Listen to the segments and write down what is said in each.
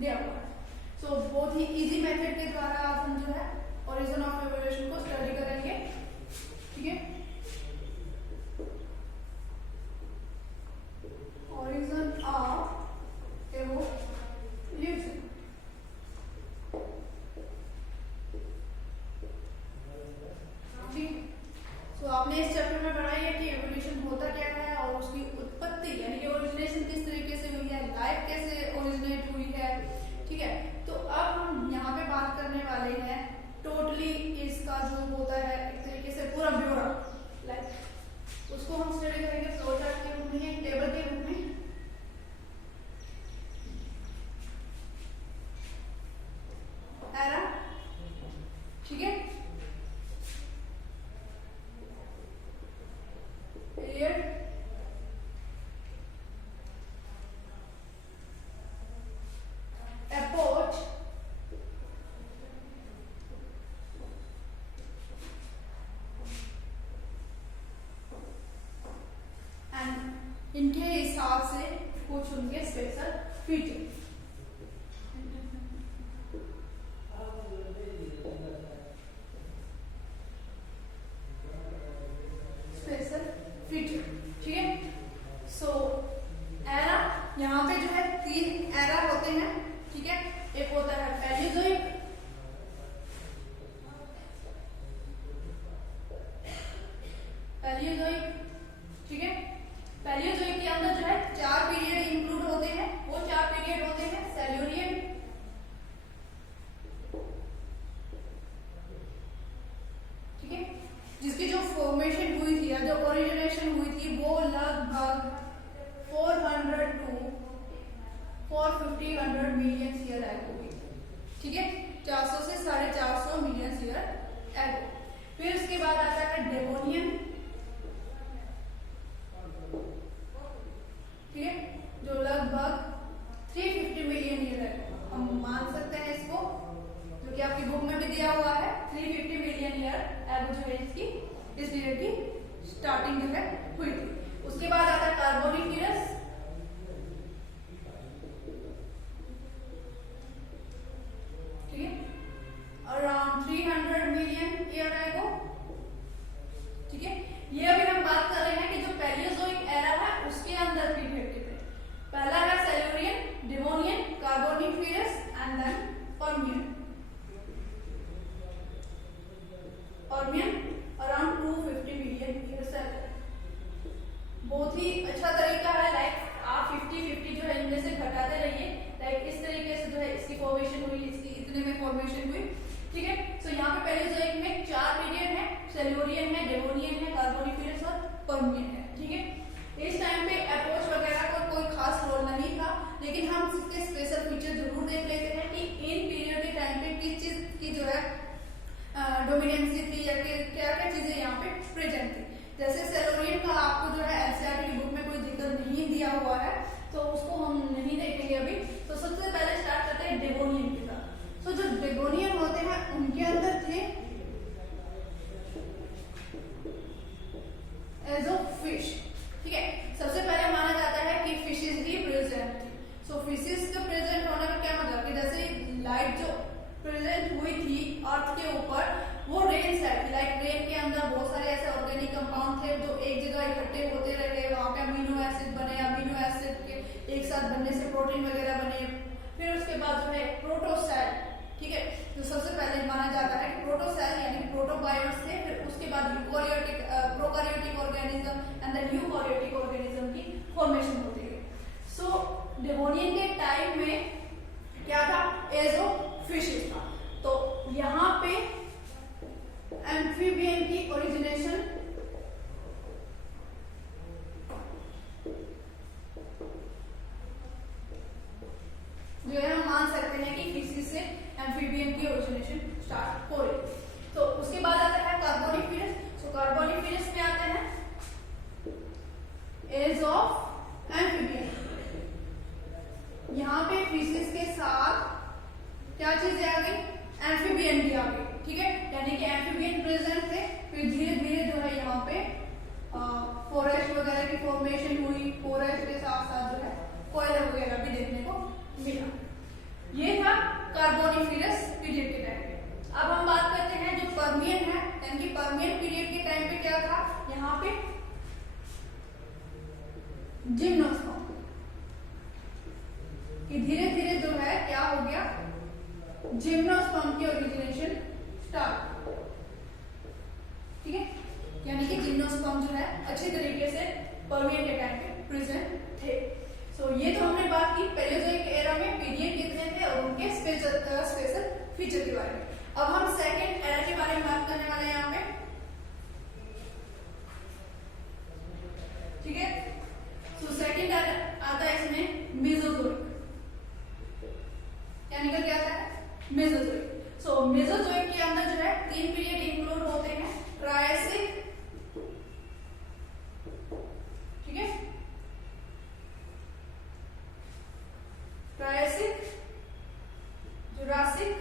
दिया हुआ है। सो बहुत ही इजी मेथड के द्वारा आप हम जो है ओरिजिन ऑफ एवोल्यूशन को स्टडी करेंगे। ठीक है, ओरिजिन ऑफ एवोल्यूशन। ठीक, तो आपने इस चैप्टर में पढ़ा है कि एवोल्यूशन होता क्या है और उसकी उत्पत्ति यानी कि ओरिजिनेशन किस तरीके से हुई है, लाइफ कैसे ओरिजिनेट हुई है। ठीक है, तो अब हम यहाँ पे बात करने वाले हैं टोटली इसका जो होता है एक तरीके से पूरा ब्यौरा, लाइक उसको हम स्टडी करेंगे फ्लो चार्ट के रूप में, टेबल के रूप में। एरा, ठीक है, पीरियड, एपोच, एंड इनके हिसाब से कुछ उनके स्पेशल फीचर। स्पेशल फीचर, ठीक है। सो एरा, यहाँ पे जो है 3 एरा होते हैं। ठीक है, एक होता है पैलियोजोइक, ठीक है, पैलियोजोइक के अंदर जो है 4 पीरियड इंक्लूड होते हैं। वो 4 पीरियड होते हैं सेल्यूरियन, ठीक है, जिसकी जो फॉर्मेशन हुई थी या जो ओरिजिनेशन हुई थी वो लगभग 400 to 450 मिलियन ईयर एगो हुई। ठीक है, 400 से 450 मिलियन ईयर एगो। फिर उसके बाद आता है डेवोनियन, ठीक है, जो लगभग 350 मिलियन ईयर एगो, हम मान सकते हैं इसको, जो कि आपकी बुक में भी दिया हुआ है। 350 मिलियन ईयर एगो जो है इसकी इस पीरियड की स्टार्टिंग जो है हुई थी। उसके बाद आता है कार्बोनिफेरस, ठीक है, अराउंड 300 मिलियन ईयर एगो। ठीक है, ये अभी हम बात कर रहे हैं कि जो पैलियोजोइक एरा है उसके अंदर पीरियड कितने। पहला है Silurian, Devonian, Carboniferous and then Permian. Permian around 250 million years ago. बहुत ही अच्छा तरीका है, लाइक आप 50-50 जो है इनमें से घटाते रहिए। लाइक इस तरीके से जो है इसकी फॉर्मेशन हुई, इसकी इतने में फॉर्मेशन हुई। ठीक है, सो यहाँ पे पैलियोजोइक में 4 पीरियड है, सेल्यूरियन है, डेवोनियन है, कार्बोनिफेरस और पर्मियन है। ठीक है, इस टाइम पे एपोच वगैरह का कोई खास रोल नहीं था, लेकिन हम इसके स्पेशल फीचर जरूर देख लेते हैं कि इन पीरियड के टाइम पे किस चीज की जो है डोमिनेंसी थी या क्या क्या चीजें यहाँ पे प्रेजेंट थी। जैसे सेल्यूरियन का आपको जो है एनसीईआरटी की बुक में कोई जिक्र नहीं दिया हुआ है, तो उसको हम नहीं देखेंगे अभी। तो सबसे पहले स्टार्ट करते हैं डेवोनियन के साथ। तो जो डेवोनियन होते हैं उनके अंदर थे एज ऑफ फिश। ठीक है, सबसे पहले माना जाता है कि फिशेस भी प्रेजेंट थी। सो फिशेस के प्रेजेंट होने का क्या मतलब कि जैसे लाइट जो प्रेजेंट हुई थी अर्थ के ऊपर वो रेन सेट थी। लाइक रेन के अंदर बहुत सारे ऐसे ऑर्गेनिक कंपाउंड थे जो एक जगह इकट्ठे होते रहे, वहां पे अमीनो एसिड बने, अमीनो एसिड के एक साथ बनने से प्रोटीन वगैरह बने। फिर उसके बाद जो है प्रोटोसेल, ठीक है, तो सबसे पहले माना जाता है कि प्रोटोसेल यानी प्रोटोबायोट्स थे। फिर उसके बाद eukaryotic, prokaryotic organism and then eukaryotic organism की फॉर्मेशन होती है। सो डेवोनियन के टाइम में क्या था, एज ऑफ फिशेस था। तो यहाँ पे एम्फीबियन की ओरिजिनेशन जो है हम मान सकते हैं कि फिशेस से एम्फीबियन की ओरिजिनेशन स्टार्ट हो रही। तो उसके बाद आता है कार्बोनिफेरस। सो कार्बोनिफेरस में आते हैं एज ऑफ एम्फीबियन। यहाँ पे फिशेस के साथ क्या चीजें आ गई, एम्फीबियन भी आ गई। ठीक है, यानी कि एम्फीबियन प्रेजेंट थे। फिर धीरे धीरे जो है यहाँ पे फॉरेस्ट वगैरह की फॉर्मेशन हुई। फॉरेस्ट के साथ साथ जो है कोयला वगैरह भी देखने को मिला। ये था कार्बोनिफेरस पीरियड के टाइम पे। अब हम बात करते हैं जो पर्मियन है, यानी कि पर्मियन पीरियड के टाइम पे क्या था, यहाँ पे जिम्नोस्पर्म कि धीरे धीरे जो है क्या हो गया, जिम्नोस्पर्म की ओरिजिनेशन स्टार्ट। ठीक है, यानी कि जिम्नोस्पर्म जो है अच्छी तरीके से पर्मियन के टाइम पे प्रेजेंट थे। सो ये तो हमने बात की पैलेयोजोइक एरा में पीरियड कितने थे और उनके स्पेशल फीचर के बारे में। अब हम सेकेंड एरा के बारे में बात करने वाले हैं यहाँ पे। ठीक है, सो सेकेंड आता है इसमें मेसोजोइक, यानी कि क्या था, मेसोजोइक। सो मेसोजोइक के अंदर जो है 3 पीरियड इंक्लूड होते हैं, ट्रायसिक, ठीक है, ट्रायसिक, जुरासिक,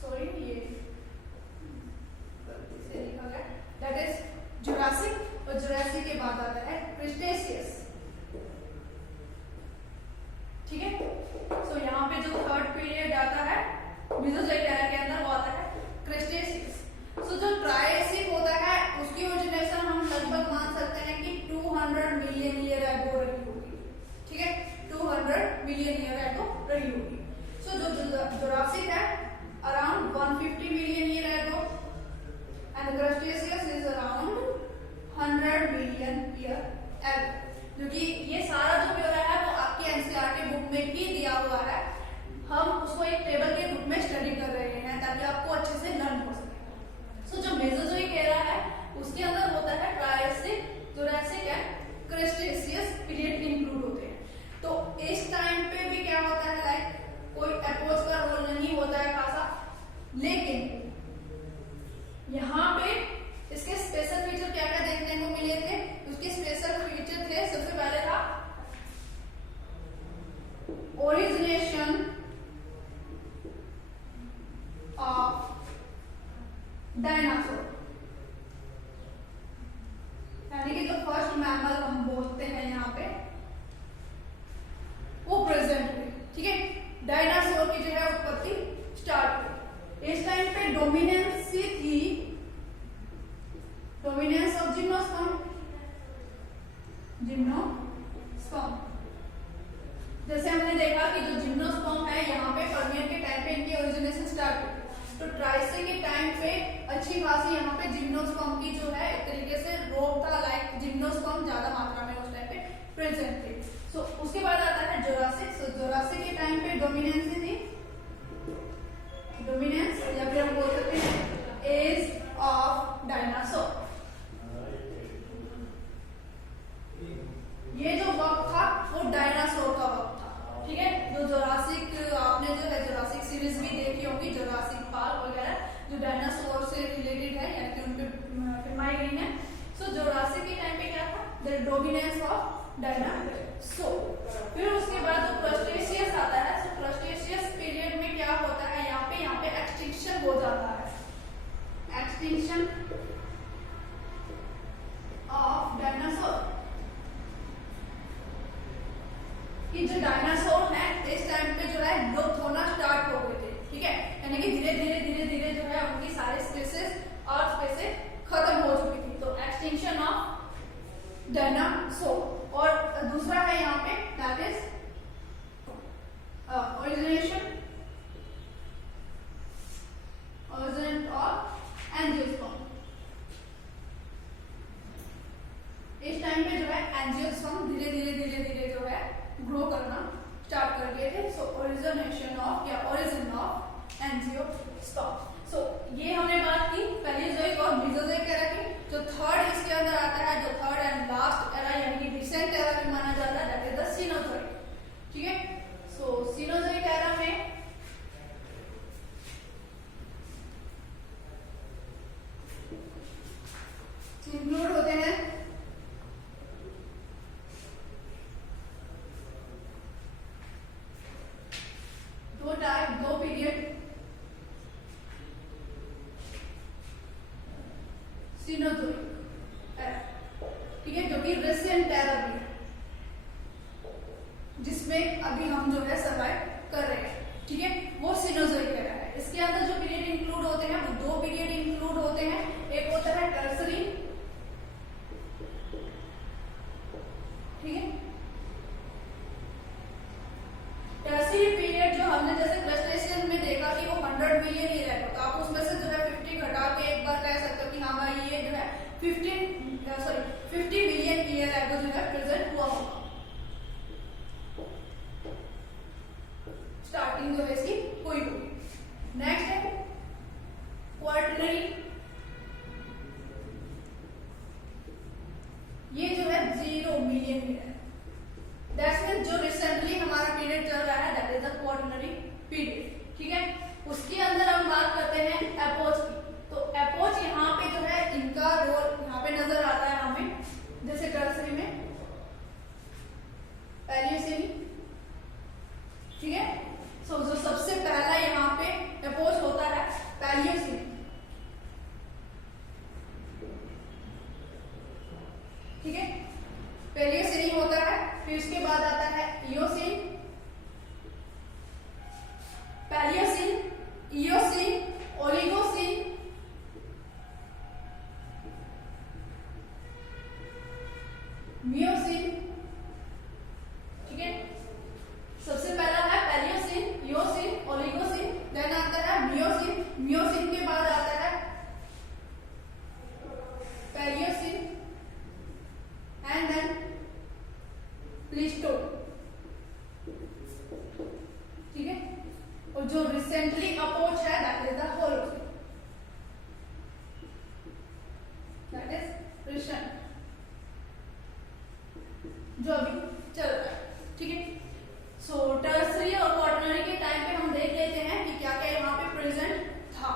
सॉरी ये गलती से लिखा गया, दैट इज जुरासिक, और जुरासिक के बाद आता है क्रिस्टेशियस। ठीक है, सो यहाँ पे जो थर्ड पीरियड आता है मेसोजोइक एरा के अंदर वो आता है क्रिस्टेशियस। सो जो ट्रायसिक होता है उसकी ओरिजिनेशन हम लगभग मान सकते हैं कि 200 मिलियन ईयर एगो रही होगी। ठीक है, 200 मिलियन ईयर एगो रही होगी। सो जो जुरासिक है around 150 million year ago and क्रिस्टेशियस is around 100 million year ago. क्योंकि ये सारा जो ब्यौरा है वो आपके एनसीईआरटी बुक में ही दिया हुआ है, हम उसको एक टेबल के रूप में स्टडी कर रहे हैं ताकि आपको अच्छे से लर्न हो सके। सो जो मेसोजोइक एरा है उसके अंदर होता है Triassic, Jurassic and क्रिस्टेशियस period include होते हैं। तो इस टाइम पे भी क्या होता है, लाइक कोई एपोज का रोल नहीं होता है खासा, लेकिन यहाँ पे इसके स्पेशल फीचर क्या क्या देखने को मिले थे। उसके स्पेशल फीचर थे, सबसे पहले था ओरिजिनेशन ऑफ डायनासोर, यानी कि जो फर्स्ट मैमल हम बोलते हैं यहाँ पे वो प्रेजेंट हुए। ठीक है, डायनासोर की जो है उत्पत्ति स्टार्ट हुई। इस टाइम पे डोमिनेंसी थी, डोमिनेंस ऑफ जिम्नोस्पर्म, जिम्नोस्पर्म। जैसे हमने देखा कि जो जिम्नोस्पर्म है यहाँ पे पर्मियन के टाइम पे इनकी ओरिजिनेशन स्टार्ट हुई। तो ट्रायसिक के टाइम पे अच्छी खासी यहाँ पे जिम्नोस्पर्म की जो है एक तरीके से रोग था, लाइक जिम्नोस्पर्म ज्यादा मात्रा में उस टाइम पे प्रेजेंट थे। सो उसके बाद आता है जुरासिक। सो जुरासिक के टाइम पे डोमिनेंसी थी, डोमिनेंस या फिर हम बोल सकते हैं एज ऑफ डायनासोर। ये जो वक्त था वो डायनासोर का वक्त था। ठीक है, जो जुरासिक आपने जो है जुरासिक सीरीज भी देखी होगी, जुरासिक पार्क वगैरह जो डायनासोर से रिलेटेड है, यानी कि उनपे फिल्माई गई है। सो जुरासिक के टाइम पे क्या था, द डोमिनेंस ऑफ डायनासोर। फिर उसके बाद जो क्रस्टेशियस आता है, सो क्रस्टेशियस पीरियड में क्या होता है, यहाँ पे एक्सटिंक्शन हो जाता है, एक्सटिंक्शन ऑफ डायनासोर। कि जो डायनासोर है इस टाइम पे जो है लुप्त होना स्टार्ट हो गए थे। ठीक है, यानी कि धीरे धीरे जो है उनकी सारी स्पीसीज अर्थ पे से खत्म हो चुकी थी। तो एक्सटिंक्शन ऑफ डायनासोर। और दूसरा है यहाँ पे that is origination of angiosperm. इस टाइम पे जो है एंजियोस्पर्म धीरे धीरे जो है ग्रो करना स्टार्ट कर दिए थे। सो ओरिजिनेशन ऑफ या ओरिजिन ऑफ एंजियोस्पर्म। सो ये हमने बात की पैलियोजोइक और मेसोजोइक एरा की। जो थर्ड इसके अंदर आता है, जो थर्ड एंड लास्ट एरा यानी कि रिसेंट एरा भी माना जाता है, दैट इज द सीनोजोइक। ठीक है, सो सीनोजोइक एरा में इंक्लूड होते हैं दो पीरियड, रिसेंट एरा भी है जिसमें अभी हम जो है सर्वाइव कर रहे हैं, ठीक है, वो सिनोजोइक एरा है। इसके अंदर जो पीरियड इंक्लूड होते हैं वो दो पीरियड इंक्लूड होते हैं, एक होता है टर्सरी, ठीक है। टर्सरी पीरियड जो हमने जैसे क्रस्टेशियन में देखा कि वो 100 मिलियन ईयर है, तो आप उसमें से जो है 50 घटा के एक बार कह सकते हो कि हाँ भाई ये जो है 50 मिलियन ईयर एगो जो है प्रेजेंट हुआ होगा। स्टार्टिंग जो है इसकी हुई होगी। नेक्स्ट है क्वार्टरनरी, ये जो है 0 मिलियन ईयर है। दैट्स मीन जो रिसेंटली हमारा पीरियड चल रहा है that is the quaternary period, ठीक है। उसके अंदर हम बात करते हैं एपोच की, तो एपोच यहाँ पे जो है इनका रोल यहाँ पे नजर आता है हमें, जैसे टर्सरी में पैलियोसिन, ठीक है। सो जो सबसे पहला यहाँ पे एपोच होता है पैलियोसिन, ठीक है, पैलियोसिन ही होता है। फिर उसके बाद आता है इयोसिन, पैलियोसिन, इयोसिन, ओलिगोसिन, मियोसिन, ठीक है। सबसे पहला है पैलियोसिन, इयोसिन, ओलिगोसिन, देन आता है मियोसिन, मियोसिन के बाद आता है पैलियोसिन एंड देन प्लीस्टोन, ठीक है। और जो रिसेंटली अपोच है that is the Holocene, that is recent जो अभी चल रहा है, ठीक है। सो टर्सरी और क्वार्टरनरी के टाइम पे हम देख लेते हैं कि क्या क्या यहाँ पे प्रेजेंट था।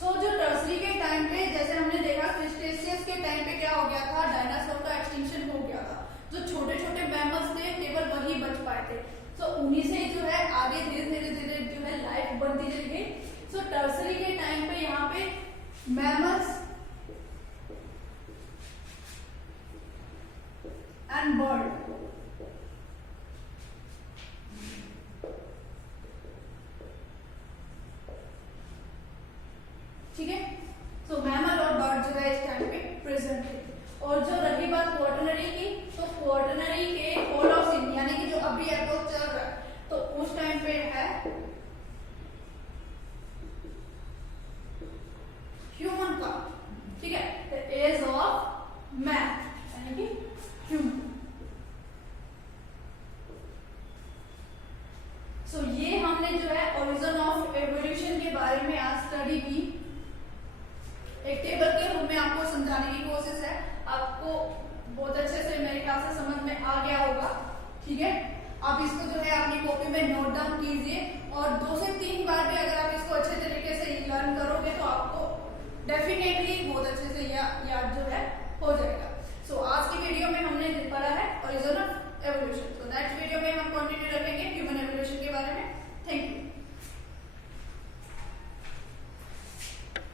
सो जो टर्सरी के टाइम पे जैसे हमने देखा क्रिस्टेशियस के टाइम पे क्या हो गया था, डायनासोर का एक्सटिंक्शन हो गया था। जो छोटे छोटे मैमल्स थे केवल वही बच पाए थे, तो उन्हीं से जो है आगे धीरे धीरे जो है लाइफ बनती चली गई। सो टर्सरी के टाइम पे यहाँ पे मैमल्स एंड बर्ड, ठीक है। सो मैमल और बर्ड जो है इस टाइम पे प्रेजेंट थे। और जो रही बात क्वार्टरनरी की, तो क्वार्टरनरी के होलोसिन यानी कि जो अभी एपोच चल रहा है, तो उस टाइम पे है ह्यूमन का, ठीक है, द एज ऑफ मैन यानी कि ह्यूमन। सो ये हमने जो है ओरिजिन ऑफ एवोल्यूशन के बारे में आज स्टडी की। एक टेबल के रूप में आपको समझाने की कोशिश है, आपको बहुत अच्छे से मेरे ख्याल से समझ में आ गया होगा, ठीक है। आप इसको जो है अपनी कॉपी में नोट डाउन कीजिए और 2 से 3 बार भी अगर आप इसको अच्छे तरीके से लर्न करोगे तो आपको डेफिनेटली बहुत अच्छे से याद